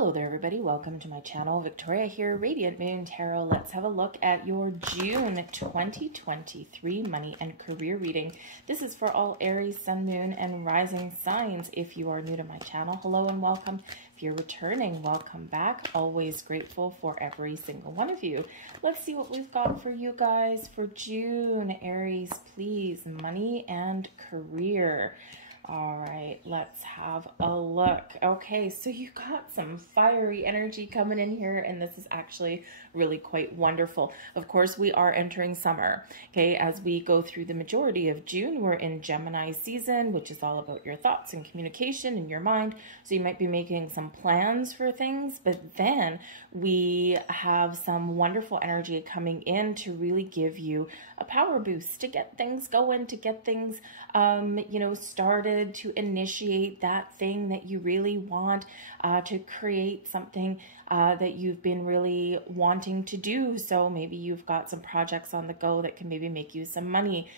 Hello there, everybody. Welcome to my channel. Victoria here, Radiant Moon Tarot. Let's have a look at your June 2023 money and career reading. This is for all Aries, Sun, Moon, and Rising signs. If you are new to my channel, hello and welcome. If you're returning, welcome back. Always grateful for every single one of you. Let's see what we've got for you guys for June. Aries, please, money and career. All right, let's have a look. Okay, so you got some fiery energy coming in here, and this is actually really quite wonderful. Of course, we are entering summer, okay? As we go through the majority of June, we're in Gemini season, which is all about your thoughts and communication in your mind. So you might be making some plans for things, but then we have some wonderful energy coming in to really give you a power boost, to get things going, to get things, started, to initiate that thing that you really want, to create something that you've been really wanting to do. So maybe you've got some projects on the go that can maybe make you some money.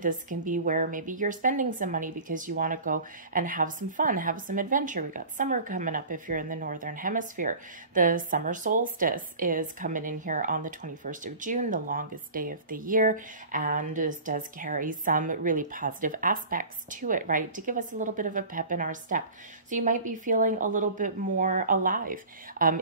This can be where maybe you're spending some money because you want to go and have some fun, have some adventure. We got summer coming up if you're in the Northern Hemisphere. The summer solstice is coming in here on the 21st of June, the longest day of the year, and this does carry some really positive aspects to it, right? To give us a little bit of a pep in our step. So you might be feeling a little bit more alive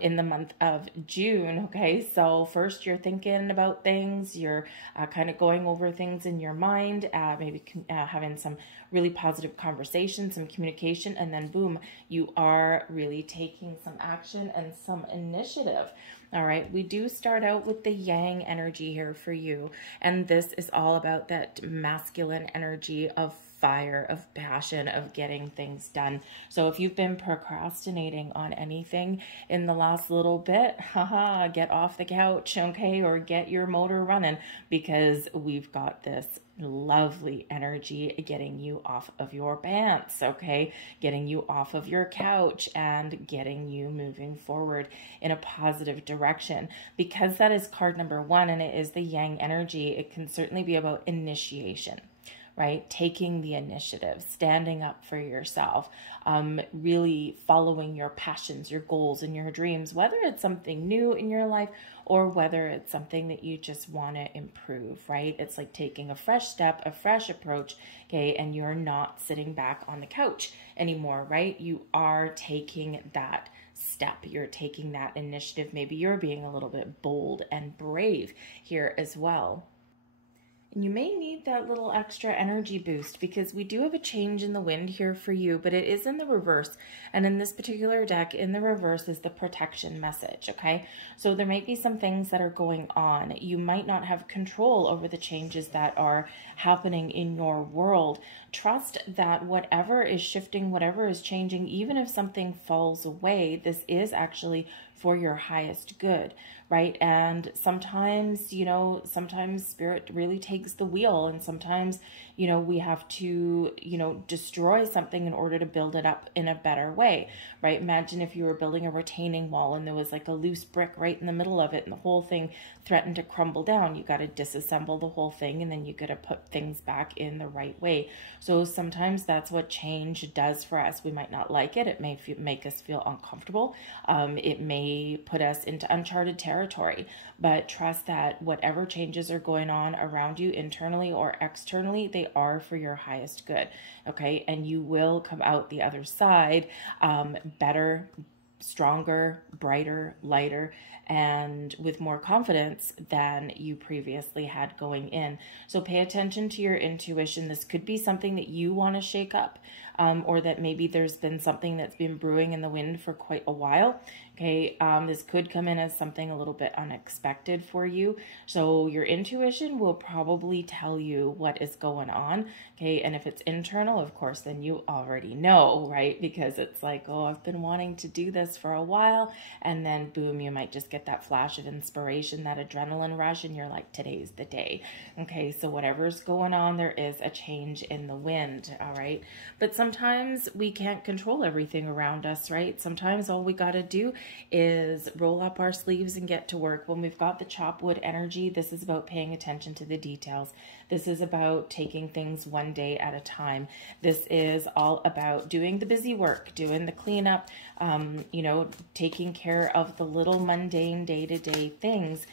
in the month of June, okay? So first you're thinking about things, you're kind of going over things in your mind, maybe having some really positive conversation, some communication, and then boom, you are really taking some action and some initiative. All right, we do start out with the yang energy here for you, and this is all about that masculine energy of fire, of passion, of getting things done. So if you've been procrastinating on anything in the last little bit, get off the couch, okay, or get your motor running, because we've got this lovely energy getting you off of your pants, okay, getting you off of your couch and getting you moving forward in a positive direction. Because that is card number one and it is the yang energy, it can certainly be about initiation, right? Taking the initiative, standing up for yourself, really following your passions, your goals, and your dreams, whether it's something new in your life or whether it's something that you just want to improve, right? It's like taking a fresh step, a fresh approach, okay? And you're not sitting back on the couch anymore, right? You are taking that step. You're taking that initiative. Maybe you're being a little bit bold and brave here as well. And you may need that little extra energy boost because we do have a change in the wind here for you, but it is in the reverse. And in this particular deck, in the reverse is the protection message, okay? So there might be some things that are going on. You might not have control over the changes that are happening in your world. Trust that whatever is shifting, whatever is changing, even if something falls away, this is actually for your highest good, right? And sometimes, sometimes spirit really takes the wheel, and sometimes, we have to, destroy something in order to build it up in a better way, right? Imagine if you were building a retaining wall and there was like a loose brick right in the middle of it and the whole thing threatened to crumble down. You got to disassemble the whole thing and then you got to put things back in the right way. So sometimes that's what change does for us. We might not like it. It may make us feel uncomfortable. It may put us into uncharted territory, but trust that whatever changes are going on around you internally or externally, they are for your highest good, okay? And you will come out the other side better, stronger, brighter, lighter, and with more confidence than you previously had going in. So pay attention to your intuition. This could be something that you want to shake up, or that maybe there's been something that's been brewing in the wind for quite a while. Okay, this could come in as something a little bit unexpected for you. So your intuition will probably tell you what is going on. Okay, and if it's internal, of course, then you already know, right? Because it's like, oh, I've been wanting to do this for a while, and then boom, you might just get that flash of inspiration, that adrenaline rush, and you're like, today's the day. Okay, so whatever's going on, there is a change in the wind, all right? But some sometimes we can't control everything around us, right? Sometimes all we got to do is roll up our sleeves and get to work. When we've got the chop wood energy, this is about paying attention to the details. This is about taking things one day at a time. This is all about doing the busy work, doing the cleanup, you know, taking care of the little mundane day-to-day things,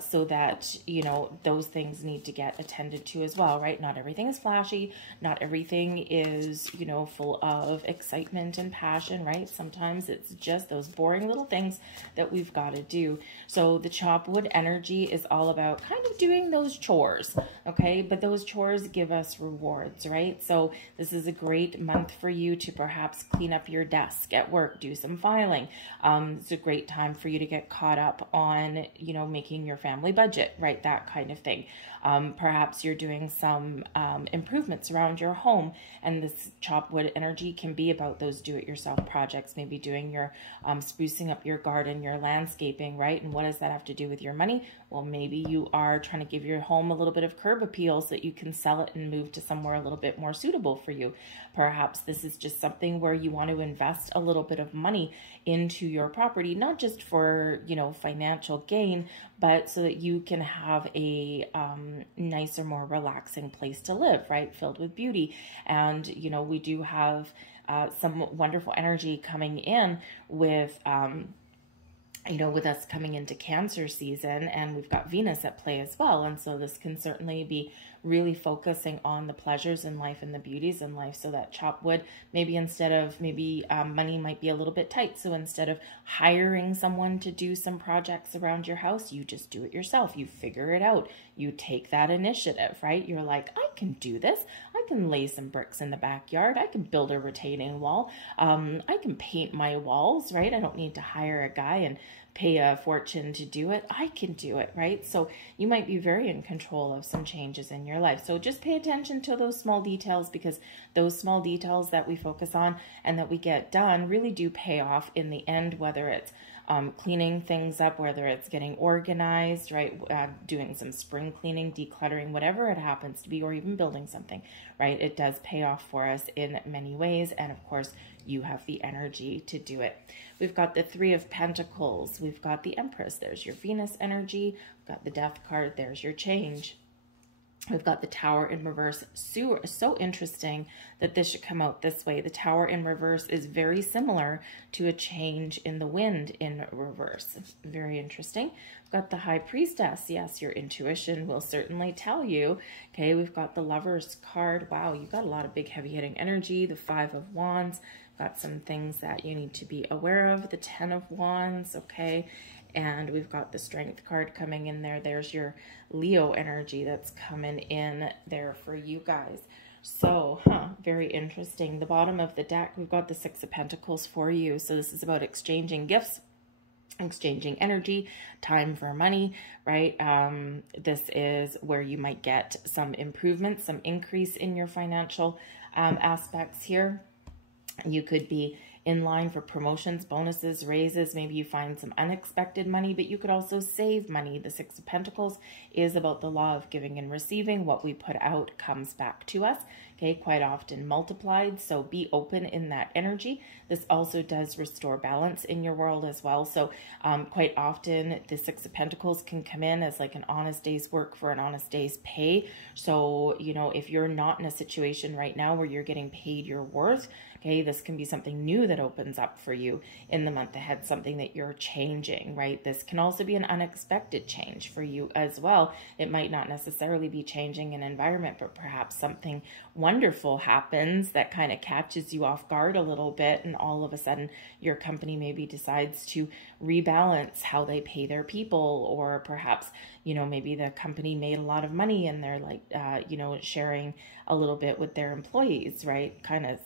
so that, you know, those things need to get attended to as well, right? Not everything is flashy. Not everything is, you know, full of excitement and passion, right? Sometimes it's just those boring little things that we've got to do. So the chop wood energy is all about kind of doing those chores, okay? But those chores give us rewards, right? So this is a great month for you to perhaps clean up your desk at work, do some filing. It's a great time for you to get caught up on, you know, making your family budget, right? That kind of thing. Perhaps you're doing some improvements around your home, and this chop wood energy can be about those do-it-yourself projects, maybe doing your sprucing up your garden, your landscaping, right? And what does that have to do with your money? Well, maybe you are trying to give your home a little bit of curb appeal so that you can sell it and move to somewhere a little bit more suitable for you. Perhaps this is just something where you want to invest a little bit of money into your property, not just for, you know, financial gain, but so that you can have a nicer, more relaxing place to live, right? Filled with beauty. And, you know, we do have some wonderful energy coming in with, you know, with us coming into Cancer season, and we've got Venus at play as well. And so this can certainly be really focusing on the pleasures in life and the beauties in life. So that chop wood, maybe instead of, money might be a little bit tight. So instead of hiring someone to do some projects around your house, you just do it yourself. You figure it out. You take that initiative, right? You're like, I can do this. I can lay some bricks in the backyard. I can build a retaining wall. I can paint my walls, right? I don't need to hire a guy and pay a fortune to do it. I can do it, right? So you might be very in control of some changes in your life. So just pay attention to those small details, because those small details that we focus on and that we get done really do pay off in the end, whether it's cleaning things up, whether it's getting organized, right? Doing some spring cleaning, decluttering, whatever it happens to be, or even building something, right? It does pay off for us in many ways. And of course, you have the energy to do it. We've got the Three of Pentacles. We've got the Empress. There's your Venus energy. We've got the Death card. There's your change. We've got the Tower in reverse. So interesting that this should come out this way. The Tower in reverse is very similar to a change in the wind in reverse. Very interesting. We've got the High Priestess. Yes, your intuition will certainly tell you. Okay, we've got the Lover's card. Wow, you got a lot of big heavy hitting energy. The Five of Wands. Got some things that you need to be aware of. The Ten of Wands. Okay. And we've got the Strength card coming in there. There's your Leo energy that's coming in there for you guys. So, very interesting. The bottom of the deck, we've got the Six of Pentacles for you. So this is about exchanging gifts, exchanging energy, time for money, right? This is where you might get some improvement, some increase in your financial aspects here. You could be in line for promotions, bonuses, raises. Maybe you find some unexpected money, but you could also save money. The Six of Pentacles is about the law of giving and receiving. What we put out comes back to us, okay, quite often multiplied. So be open in that energy. This also does restore balance in your world as well. So quite often the Six of Pentacles can come in as like an honest day's work for an honest day's pay. So, you know, if you're not in a situation right now where you're getting paid your worth, okay, this can be something new that opens up for you in the month ahead, something that you're changing, right? This can also be an unexpected change for you as well. It might not necessarily be changing an environment, but perhaps something wonderful happens that kind of catches you off guard a little bit, and all of a sudden your company maybe decides to rebalance how they pay their people, or perhaps, you know, maybe the company made a lot of money and they're like, you know, sharing a little bit with their employees, right? Kind of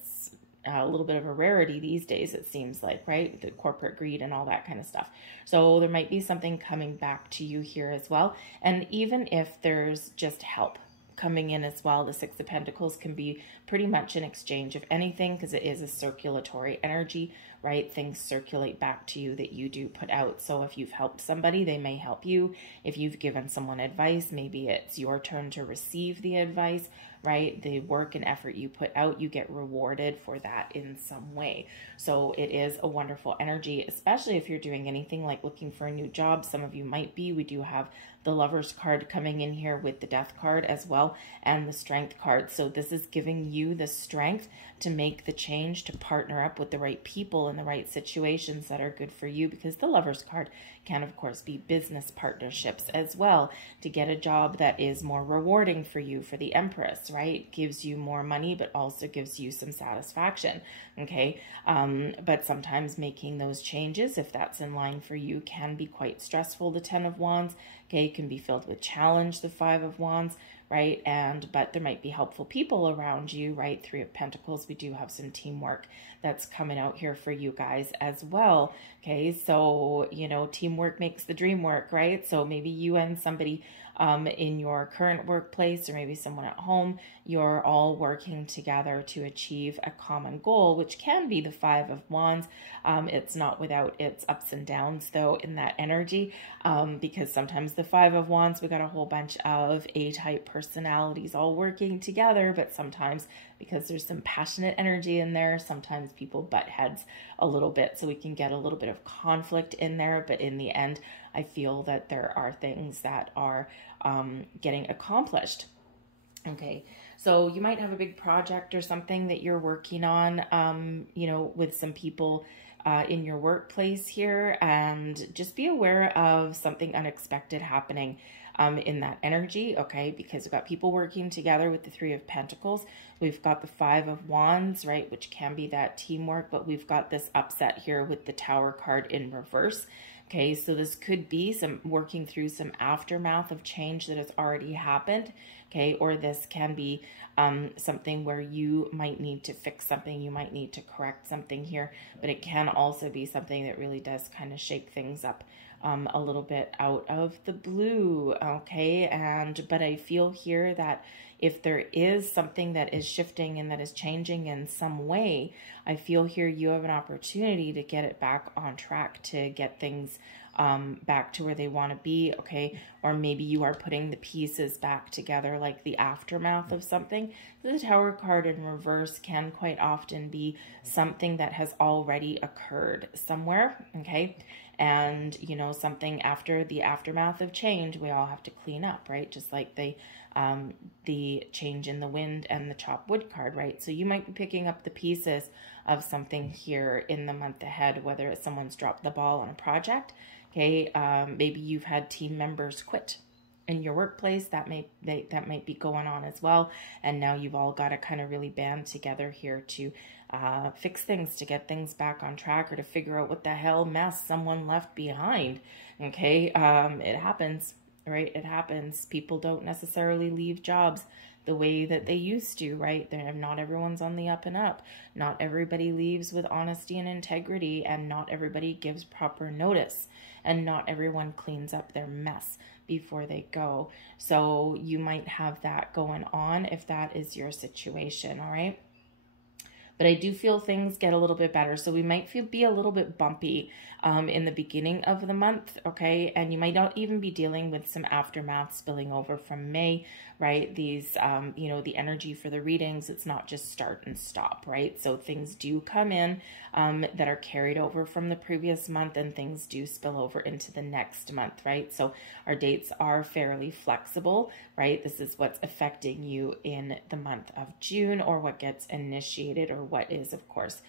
a little bit of a rarity these days, it seems like, right? The corporate greed and all that kind of stuff. So there might be something coming back to you here as well. And even if there's just help coming in as well, the Six of Pentacles can be pretty much an exchange of anything, because it is a circulatory energy, right? Things circulate back to you that you do put out. So if you've helped somebody, they may help you. If you've given someone advice, maybe it's your turn to receive the advice, right? The work and effort you put out, you get rewarded for that in some way. So it is a wonderful energy, especially if you're doing anything like looking for a new job. Some of you might be. We do have the Lovers card coming in here with the Death card as well, and the Strength card. So this is giving you the strength to make the change, to partner up with the right people in the right situations that are good for you, because the Lovers card can, of course, be business partnerships as well, to get a job that is more rewarding for you, for the Empress, right? Gives you more money, but also gives you some satisfaction, okay? But sometimes making those changes, if that's in line for you, can be quite stressful, the Ten of Wands, okay? It can be filled with challenge, the Five of Wands, right? But there might be helpful people around you, right? Three of Pentacles, we do have some teamwork that's coming out here for you guys as well, okay? So, you know, teamwork makes the dream work, right? So maybe you and somebody in your current workplace, or maybe someone at home, you're all working together to achieve a common goal, which can be the Five of Wands. It's not without its ups and downs, though, in that energy, because sometimes the Five of Wands, we got a whole bunch of A-type personalities all working together, but sometimes, because there's some passionate energy in there, sometimes people butt heads a little bit, so we can get a little bit of conflict in there. But in the end, I feel that there are things that are getting accomplished. Okay, so you might have a big project or something that you're working on, you know, with some people in your workplace here, and just be aware of something unexpected happening in that energy, okay? Because we've got people working together with the Three of Pentacles. We've got the Five of Wands, right, which can be that teamwork, but we've got this upset here with the Tower card in reverse. Okay, so this could be some working through some aftermath of change that has already happened, okay? Or this can be something where you might need to fix something, you might need to correct something here, but it can also be something that really does kind of shake things up a little bit out of the blue, okay? But I feel here that if there is something that is shifting and that is changing in some way, I feel here you have an opportunity to get it back on track, to get things back to where they want to be, okay? Or maybe you are putting the pieces back together, like the aftermath of something. The Tower card in reverse can quite often be something that has already occurred somewhere, okay? And, you know, something after the aftermath of change, we all have to clean up, right? Just like the change in the wind and the chop wood card, right? So you might be picking up the pieces of something here in the month ahead, whether it's someone's dropped the ball on a project, okay? Maybe you've had team members quit in your workplace. That might be going on as well. And now you've all got to kind of really band together here to fix things, to get things back on track, or to figure out what the hell mess someone left behind, okay? It happens, right? It happens. People don't necessarily leave jobs the way that they used to, right? Not everyone's on the up and up. Not everybody leaves with honesty and integrity, and not everybody gives proper notice, and not everyone cleans up their mess before they go. So you might have that going on if that is your situation, all right? But I do feel things get a little bit better. So we might be a little bit bumpy in the beginning of the month, okay? And you might not even be dealing with some aftermath spilling over from May, right? These, you know, the energy for the readings, it's not just start and stop, right? So things do come in that are carried over from the previous month, and things do spill over into the next month, right? So our dates are fairly flexible, right? This is what's affecting you in the month of June, or what gets initiated, or what is, of course,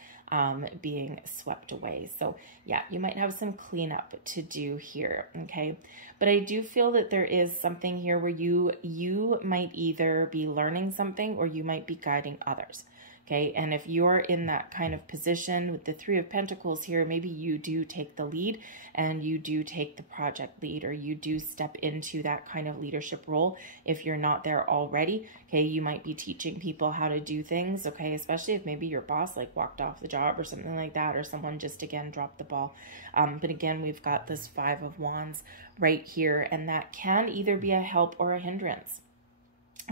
being swept away. So yeah, you might have some cleanup to do here, okay? But I do feel that there is something here where you might either be learning something, or you might be guiding others, okay? And if you're in that kind of position with the Three of Pentacles here, maybe you do take the lead, and you do take the project lead, or you do step into that kind of leadership role if you're not there already, okay? You might be teaching people how to do things, okay? Especially if maybe your boss like walked off the job or something like that, or someone just again dropped the ball. But again, we've got this Five of Wands right here, and that can either be a help or a hindrance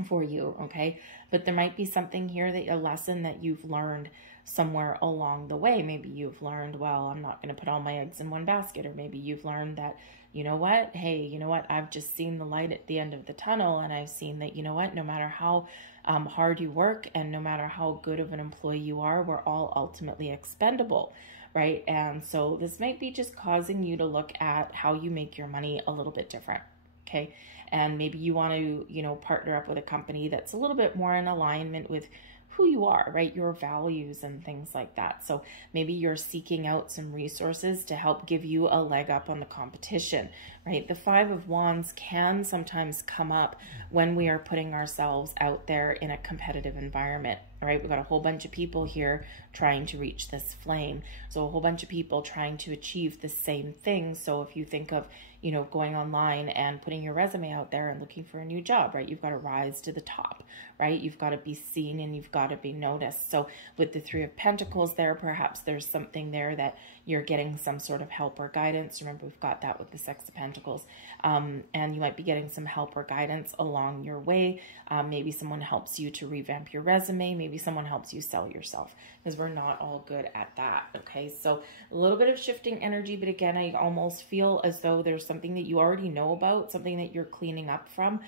for you, okay? But there might be something here, that a lesson that you've learned somewhere along the way. Maybe you've learned, well, I'm not going to put all my eggs in one basket. Or maybe you've learned that, you know what, hey, you know what, I've just seen the light at the end of the tunnel, and I've seen that, you know what, no matter how hard you work, and no matter how good of an employee you are, we're all ultimately expendable, right? And so this might be just causing you to look at how you make your money a little bit different, okay? And maybe you want to, you know, partner up with a company that's a little bit more in alignment with who you are, right? Your values and things like that. So maybe you're seeking out some resources to help give you a leg up on the competition, right? The Five of Wands can sometimes come up when we are putting ourselves out there in a competitive environment, right? We've got a whole bunch of people here trying to reach this flame. So a whole bunch of people trying to achieve the same thing. So if you think of, you know, going online and putting your resume out there and looking for a new job, right? You've got to rise to the top, right? You've got to be seen and you've got to be noticed. So with the Three of Pentacles there, perhaps there's something there that you're getting some sort of help or guidance. Remember, we've got that with the Six of Pentacles. And you might be getting some help or guidance along your way. Maybe someone helps you to revamp your resume. Maybe someone helps you sell yourself, because we're not all good at that, okay? So a little bit of shifting energy, but again, I almost feel as though there's something that you already know about, something that you're cleaning up from,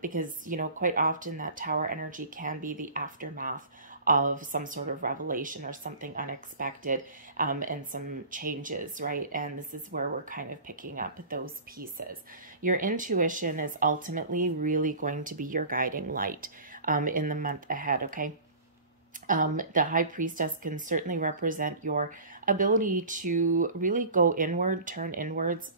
because, you know, quite often that Tower energy can be the aftermath of some sort of revelation or something unexpected, and some changes, right? And this is where we're kind of picking up those pieces. Your intuition is ultimately really going to be your guiding light in the month ahead, okay? The High Priestess can certainly represent your ability to really go inward, turn inwards,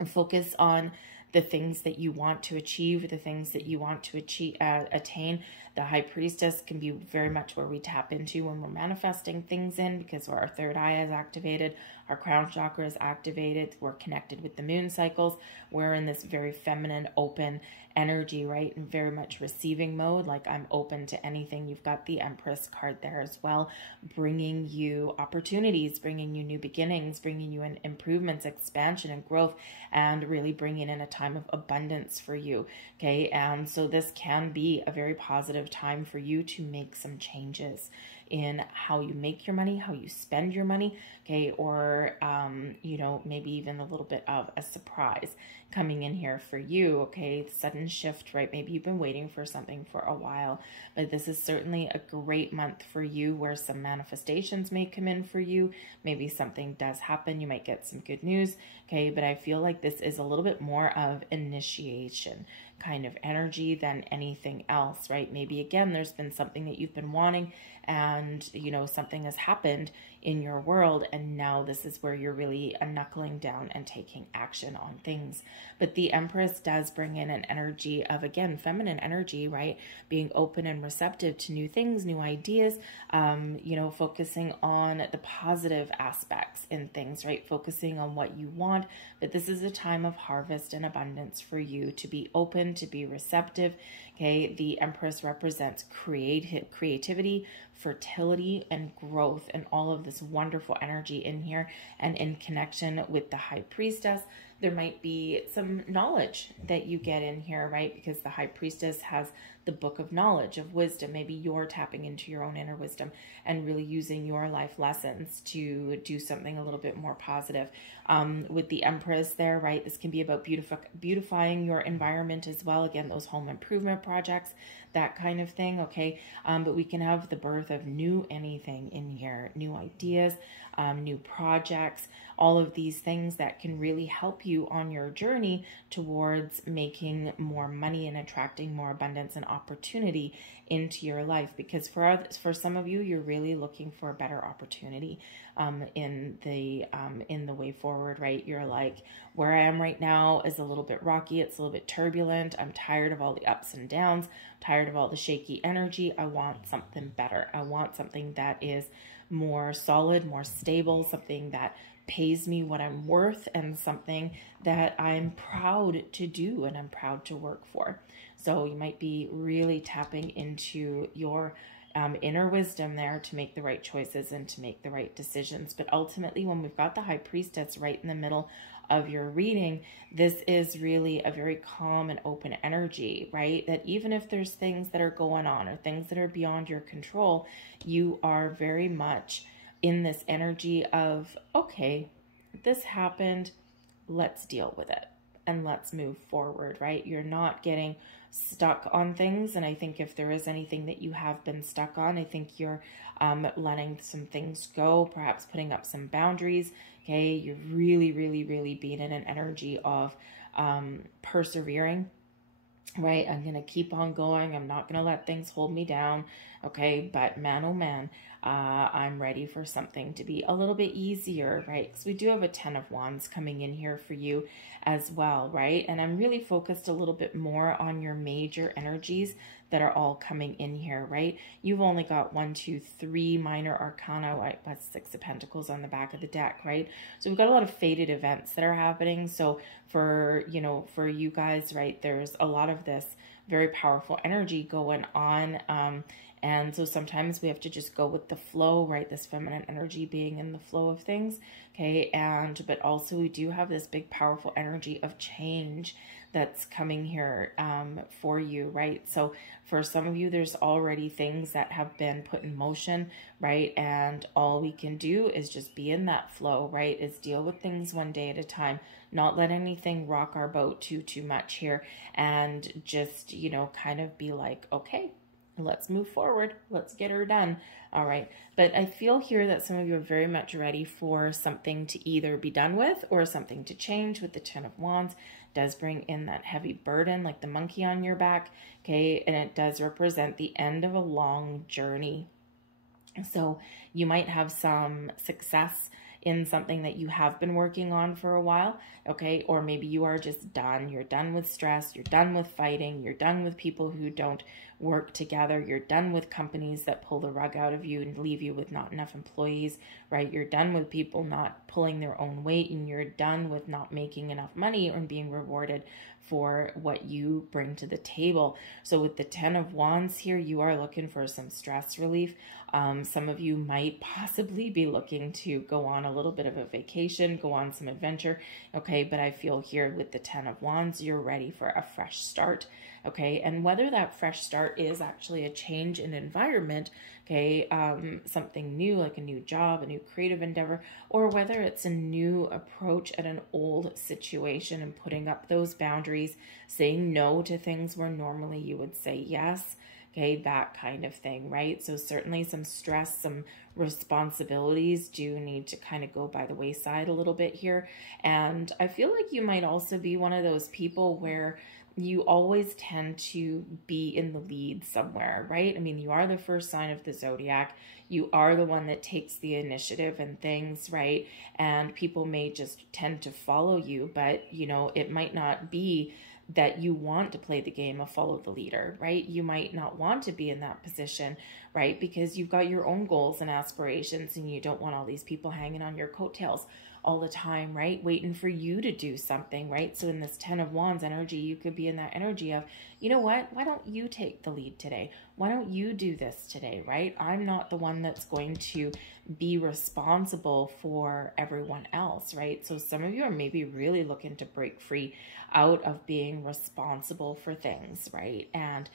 and focus on the things that you want to achieve, the things that you want to attain. The High Priestess can be very much where we tap into when we're manifesting things in, because our third eye is activated, our crown chakra is activated, we're connected with the moon cycles, we're in this very feminine, open energy, right? And very much receiving mode, like I'm open to anything. You've got the Empress card there as well, bringing you opportunities, bringing you new beginnings, bringing you in improvements, expansion and growth, and really bringing in a time of abundance for you, okay? And so this can be a very positive time for you to make some changes in how you make your money, how you spend your money, okay? Or, you know, maybe even a little bit of a surprise coming in here for you, okay? Sudden shift, right? Maybe you've been waiting for something for a while, but this is certainly a great month for you where some manifestations may come in for you. Maybe something does happen. You might get some good news, okay? But I feel like this is a little bit more of initiation kind of energy than anything else, right? Maybe again, there's been something that you've been wanting and, you know, something has happened in your world, and now this is where you're really knuckling down and taking action on things. But the Empress does bring in an energy of, again, feminine energy, right? Being open and receptive to new things, new ideas, you know, focusing on the positive aspects in things, right? Focusing on what you want. But this is a time of harvest and abundance for you to be open, to be receptive, okay? The Empress represents creativity, fertility, and growth, and all of this wonderful energy in here. And in connection with the High Priestess, there might be some knowledge that you get in here, right? Because the High Priestess has the book of knowledge, of wisdom. Maybe you're tapping into your own inner wisdom and really using your life lessons to do something a little bit more positive. With the Empress there, right? This can be about beautifying your environment as well. Again, those home improvement projects, that kind of thing, okay? But we can have the birth of new anything in here, new ideas, new projects, all of these things that can really help you on your journey towards making more money and attracting more abundance and opportunity into your life. Because for some of you, you're really looking for a better opportunity in the way forward, right? You're like, where I am right now is a little bit rocky, it's a little bit turbulent, I'm tired of all the ups and downs, tired of all the shaky energy. I want something better. I want something that is more solid, more stable, something that pays me what I'm worth, and something that I'm proud to do and I'm proud to work for. So you might be really tapping into your inner wisdom there to make the right choices and to make the right decisions. But ultimately, when we've got the High Priestess right in the middle of your reading, this is really a very calm and open energy, right? That even if there's things that are going on or things that are beyond your control, you are very much in this energy of, okay, this happened, let's deal with it and let's move forward, right? You're not getting stuck on things. And I think if there is anything that you have been stuck on, I think you're letting some things go, perhaps putting up some boundaries. Okay, you're really, really, really being in an energy of persevering. Right, I'm going to keep on going. I'm not going to let things hold me down. Okay, but man, oh man, I'm ready for something to be a little bit easier, right? Because we do have a 10 of Wands coming in here for you as well, right? And I'm really focused a little bit more on your major energies that are all coming in here, right? You've only got 1, 2, 3 minor arcana, right? That's 6 of Pentacles on the back of the deck, right? So we've got a lot of fated events that are happening. So for, you know, for you guys, right, there's a lot of this very powerful energy going on. And so sometimes we have to just go with the flow, right? This feminine energy being in the flow of things, okay? But also we do have this big, powerful energy of change that's coming here for you, right? So for some of you, there's already things that have been put in motion, right? And all we can do is just be in that flow, right? Is deal with things one day at a time, not let anything rock our boat too much here, and just, you know, kind of be like, okay, let's move forward. Let's get her done. All right. But I feel here that some of you are very much ready for something to either be done with or something to change with the 10 of Wands. It does bring in that heavy burden like the monkey on your back. Okay. And it does represent the end of a long journey. So you might have some success in something that you have been working on for a while, okay? Or maybe you are just done. You're done with stress. You're done with fighting. You're done with people who don't work together. You're done with companies that pull the rug out of you and leave you with not enough employees, right? You're done with people not pulling their own weight, and you're done with not making enough money or being rewarded for what you bring to the table. So with the 10 of Wands here, you are looking for some stress relief. Some of you might possibly be looking to go on a little bit of a vacation, go on some adventure, okay? But I feel here with the 10 of Wands, you're ready for a fresh start, okay? And whether that fresh start is actually a change in environment, okay, something new, like a new job, a new creative endeavor, or whether it's a new approach at an old situation and putting up those boundaries, saying no to things where normally you would say yes, okay, that kind of thing, right? So certainly some stress, some responsibilities do need to kind of go by the wayside a little bit here. And I feel like you might also be one of those people where you always tend to be in the lead somewhere, right? I mean, you are the first sign of the Zodiac. You are the one that takes the initiative and things, right? And people may just tend to follow you, but, you know, it might not be that you want to play the game of follow the leader, right? You might not want to be in that position, right? Because you've got your own goals and aspirations, and you don't want all these people hanging on your coattails all the time, right? Waiting for you to do something, right? So in this 10 of Wands energy, you could be in that energy of, you know what? Why don't you take the lead today? Why don't you do this today, right? I'm not the one that's going to be responsible for everyone else, right? So some of you are maybe really looking to break free out of being responsible for things, right? And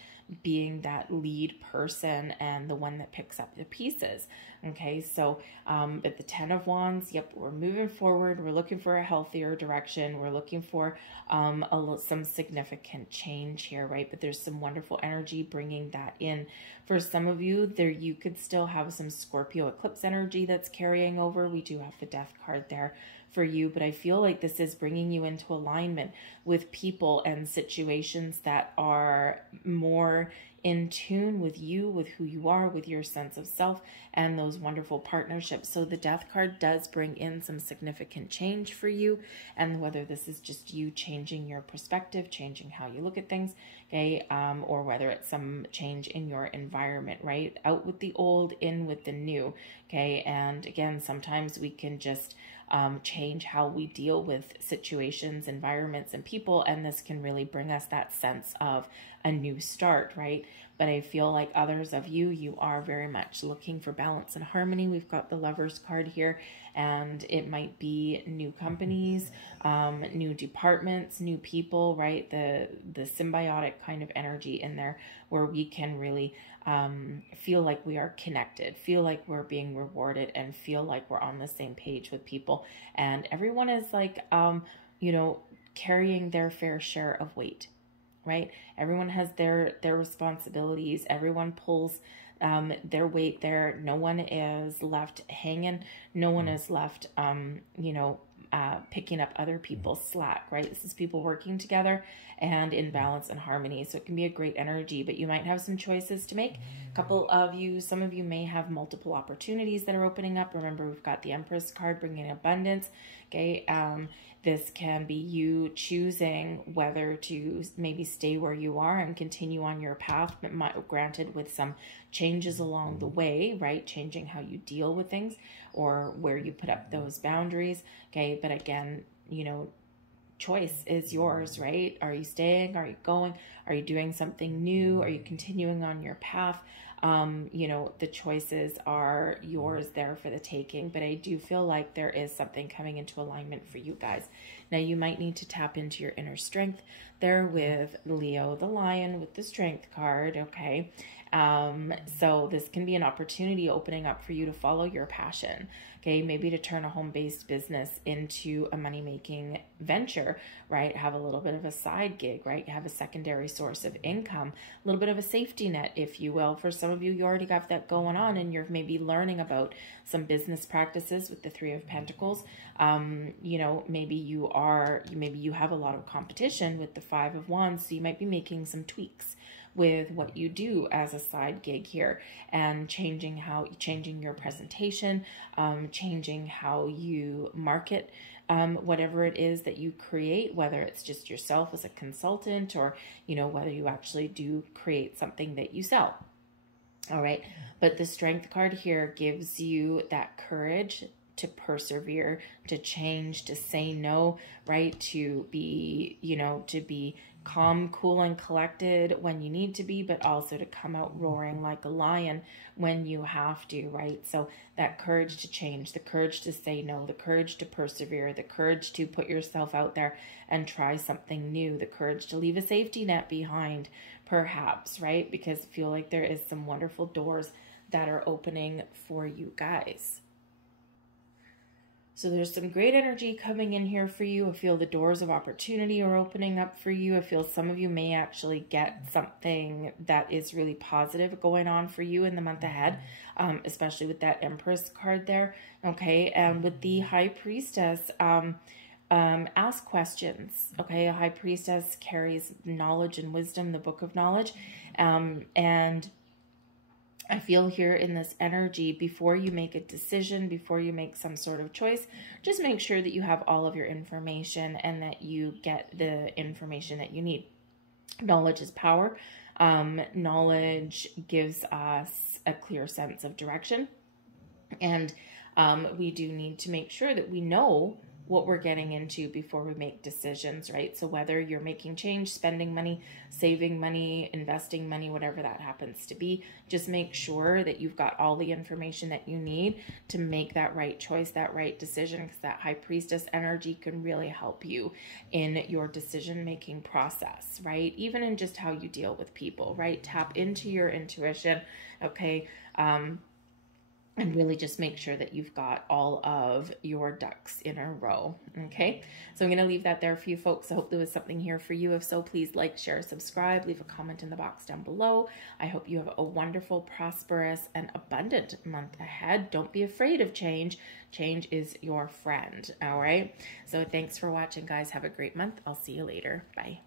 being that lead person and the one that picks up the pieces. Okay, so but the 10 of Wands, yep, we're moving forward. We're looking for a healthier direction. We're looking for some significant change here, right? But there's some wonderful energy bringing that in. For some of you, there you could still have some Scorpio eclipse energy that's carrying over. We do have the Death card there for you, but I feel like this is bringing you into alignment with people and situations that are more in tune with you, with who you are, with your sense of self, and those wonderful partnerships. So the Death card does bring in some significant change for you, and whether this is just you changing your perspective, changing how you look at things, okay, or whether it's some change in your environment, right? Out with the old, in with the new, okay? And again, sometimes we can just change how we deal with situations, environments, and people, and this can really bring us that sense of a new start, right? But I feel like others of you, you are very much looking for balance and harmony. We've got the Lovers card here, and it might be new companies, new departments, new people, right? The symbiotic kind of energy in there where we can really feel like we are connected, feel like we're being rewarded, and feel like we're on the same page with people. And everyone is like, you know, carrying their fair share of weight, right? Everyone has their responsibilities. Everyone pulls their weight there. No one is left hanging. No one is left, you know, picking up other people's slack, right? This is people working together and in balance and harmony. So it can be a great energy, but you might have some choices to make. A couple of you, some of you may have multiple opportunities that are opening up. Remember, we've got the Empress card bringing abundance. Okay. This can be you choosing whether to maybe stay where you are and continue on your path, but granted with some changes along the way, right? Changing how you deal with things or where you put up those boundaries. Okay. But again, you know, choice is yours, right? Are you staying? Are you going? Are you doing something new? Are you continuing on your path? You know, the choices are yours there for the taking, but I do feel like there is something coming into alignment for you guys. Now, you might need to tap into your inner strength there with Leo, the lion, with the strength card. Okay. So this can be an opportunity opening up for you to follow your passion. Okay. Maybe to turn a home-based business into a money-making venture, right? Have a little bit of a side gig, right? Have a secondary source of income, a little bit of a safety net, if you will. For some of you, you already got that going on and you're maybe learning about some business practices with the Three of Pentacles. You know, maybe you have a lot of competition with the Five of Wands. So you might be making some tweaks with what you do as a side gig here and changing your presentation, changing how you market, whatever it is that you create, whether it's just yourself as a consultant or, you know, whether you actually do create something that you sell. All right. But the strength card here gives you that courage to persevere, to change, to say no, right? To be, you know, to be calm, cool, and collected when you need to be, but also to come out roaring like a lion when you have to, right? So that courage to change, the courage to say no, the courage to persevere, the courage to put yourself out there and try something new, the courage to leave a safety net behind, perhaps, right? Because I feel like there is some wonderful doors that are opening for you guys. So there's some great energy coming in here for you. I feel the doors of opportunity are opening up for you. I feel some of you may actually get something that is really positive going on for you in the month ahead, especially with that Empress card there. Okay, and with the High Priestess, ask questions. Okay, a High Priestess carries knowledge and wisdom, the book of knowledge, and I feel here in this energy, before you make a decision, before you make some sort of choice, just make sure that you have all of your information and that you get the information that you need. Knowledge is power. Knowledge gives us a clear sense of direction. And we do need to make sure that we know what we're getting into before we make decisions, right? So whether you're making change, spending money, saving money, investing money, whatever that happens to be, just make sure that you've got all the information that you need to make that right choice, that right decision, because that High Priestess energy can really help you in your decision-making process, right? Even in just how you deal with people, right? Tap into your intuition, okay? And really just make sure that you've got all of your ducks in a row, okay? So I'm going to leave that there for you folks. I hope there was something here for you. If so, please like, share, subscribe, leave a comment in the box down below. I hope you have a wonderful, prosperous, and abundant month ahead. Don't be afraid of change. Change is your friend, all right? So thanks for watching, guys. Have a great month. I'll see you later. Bye.